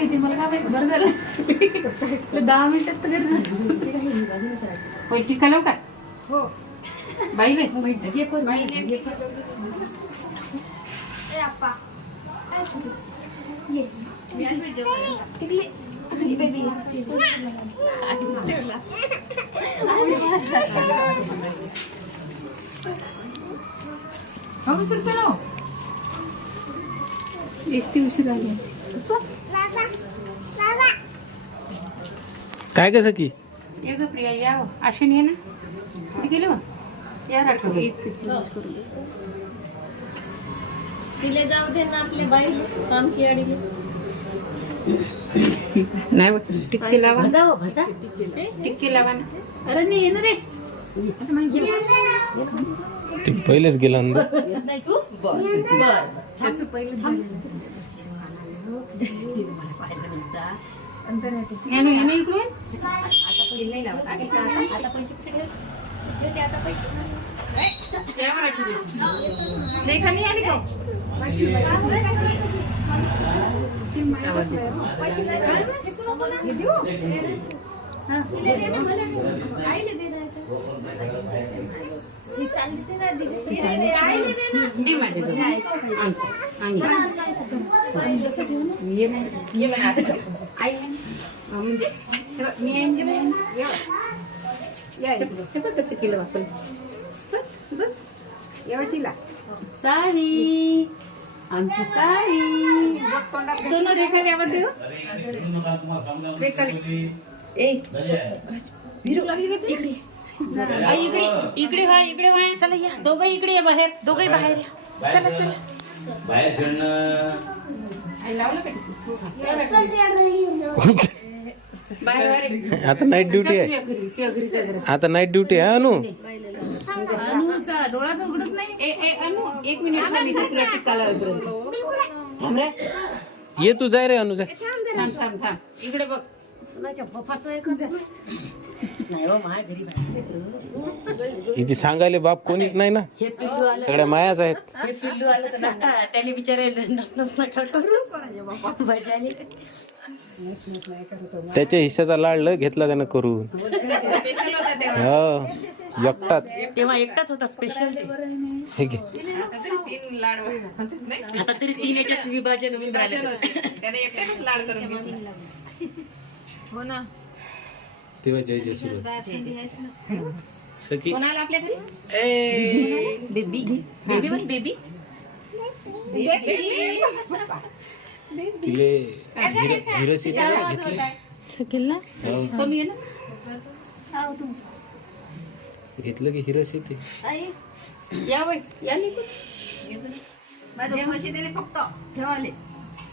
आली होती. मला काय बरं झालं. आपलं दहा मिनिटात तर घरी जातो. होय टिका लावू का? हो. बाईले अगं फिरते ना एसटी उशीर आली काय कसं की? ये ग प्रिया या हो. अश्विनी ये ना. कुठे गेले हो. या राठोड. तिले जाऊ दे ना आपले बाई. सामकी अडीली नाही बघ टिक्की लावा. भजा हो भजा. टिक्की लावा ना. अरे नाही येणार रे. ते पहिलेच गेला अंदर नाही तू? बर बर. त्याचं पहिलं झालेलं. यानं इकडून या मराठी नाही आली माझ्याजवळ म्हणा आता. म्हणजे तेव्हा मी येईन की नाही? ये. बघ कसं केलं आपण तिला. साडी आमची साडी सोनं रेखा देऊ? रेखाले ए आई, इकडे इकडे व्हा इकडे व्हा. चला या. दोघं इकडे या बाहेर. दोघही बाहेर या. चला चला. बाहेर आता नाईट ड्युटी आहे. आता नाईट ड्युटी आहे अनु. डोळा तर उघडत नाही एक मिनिट ये तू जाय रे अनुजा इकडे बघ. कुणाच्या. नाही हो घरी. हिची सांगायले बाप कोणीच नाही ना. हे पिल्लू आलं सगळ्या मायाच आहेत. हे पिल्लू आलं तर नका त्याने बिचारे नका करू कोणाच्या त्याच्या हिश्श्याचा लाड लय घेतला त्यानं करून. हो एकटाच. तेव्हा एकटाच होता स्पेशल आता तरी तीन याच्यात विभाजन होऊन राहिलं. हो ना. तेव्हा जय जय सुरू सखी. कोणाला आपल्या घरी? बेबी. बेबी. बेबी तिले हिरस येते ना घेतली. शकील ना? हो. ना. घेतलं की हिरस येते या बाई. या निघून.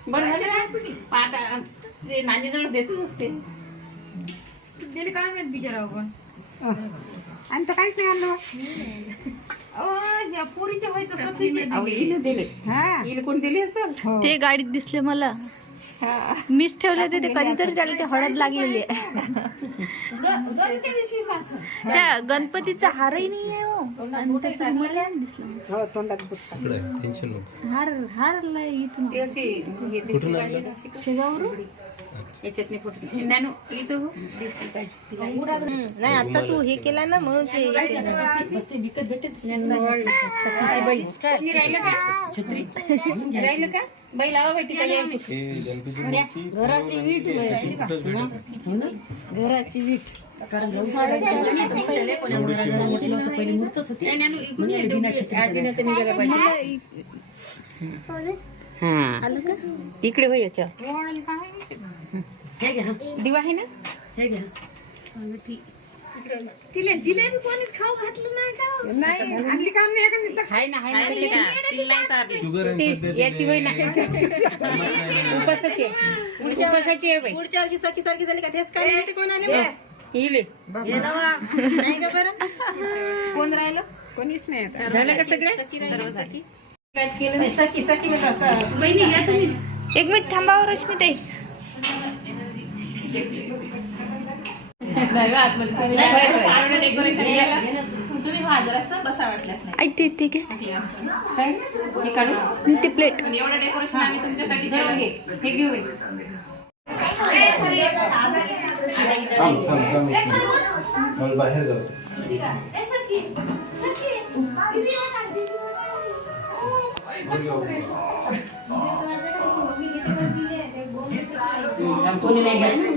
बरं झालं ना आता ते नानीजवळ देतच असते. काय माहीत बिचारा आपण आणि तर काहीच नाही आणलं. पोरीच्या व्हायचं दिले. कोण दिली असेल? ते गाडीत दिसले मला. मीच ठेवले होते ते कधीतरी त्याला ते हळद लागलेली आहे. गणपतीचा हारही नाही आहे हो सगळं टेन्शन नको. हार हार लय इथून हे नाही हो नाही आता तू हे केला ना म्हणून ते कोणी राहिलं का? हे घराची वीट घराची वीट. पाहिजे. हा. इकडे होय याच्या. हे. दिवा आहे ना? हे घ्या. तिला जिलेबी कोणीच खाऊ घातलं नाही का? नाही आणली काम नाही एखादी आहे ना आहे ना शुगर ते याची होय ना. उपासाची आहे. उपासाची आहे बाई. पुढच्या वर्षी सखी सारखी झाली का तेच काय नाही कोण आले इले नाही का बरं? कोण राहिलं? कोणीच नाही आता. झालं का सगळं? काय केलं? सखी सखी बहिणी या तुम्ही. एक मिनिट जरासं बसा वाटल्यास ऐक ते घे. हे ते प्लेट एवढं डेकोरेशन आम्ही तुमच्यासाठी हे घेऊ बाहेर जाऊ कोणी नाही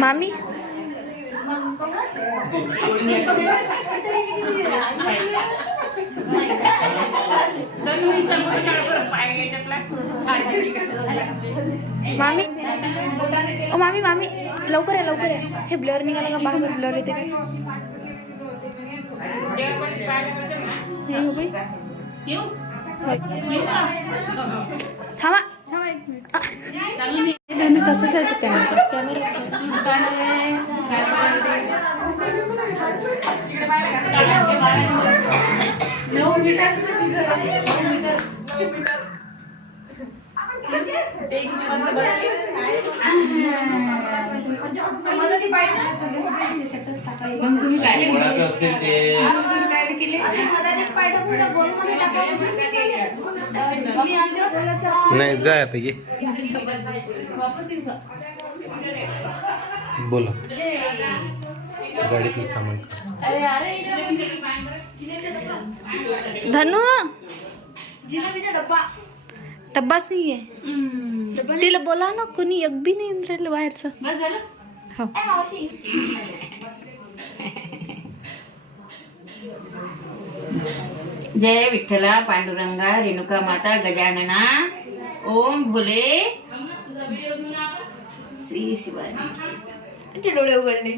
मामी? मामी? ओ मामी मामी लवकर आहे लवकर आहे हे ब्लर निघाला का? बाहेर ब्लर येते काय? थांबा. धनु कसं आहे कॅमेरा कॅमेरा मुळात असते ते? नाही जाय आता ये. बोला. गाडीतलं सामान. धनु. डब्बाच नाही आहे तिला बोला ना कोणी एक बी नाही राहिलं बाहेरचं. बस झालं? हो. जय विठ्ठला पांडुरंगा रेणुका माता गजानना. ओम भोले. श्री शिवाय ते डोळे उघडले?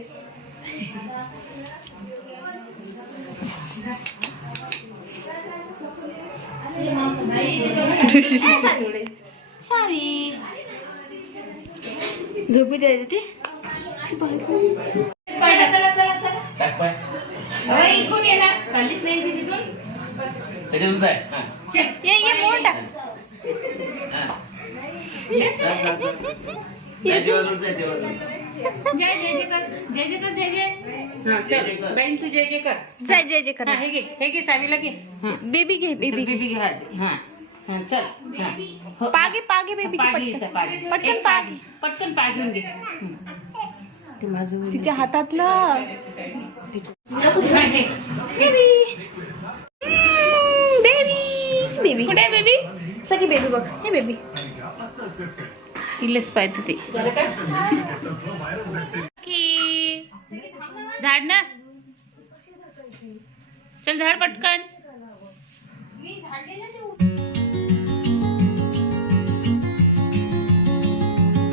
झोपी द्यायचं ते? अरे, इकडून ये ना. खालीच नाही तिथून. त्याच्यातून जाय हा. ये ये मोठा जाय देवाजवळ जाय देवाजवळ जय जय जय कर जय जय कर जय. जय हा चल. बहीण तू जय जय कर जय जय जय हा करा हे घे हे घे साडीला घे. हा. बेबी घे चल, बेबी बेबी घे. हा हा. चल. हा. हो. पागे पागे बेबीची पटकन. पागी. पटकन एक पागे. पटकन पाग घे. हं. ते माझं तिच्या हातातलं. हा, हे. बेबी. बेबी कुठे बेबी सगळी बेबी बघ. हे बेबी इलेच पाहिजे ते. झाड ना? चल झाड पटकन.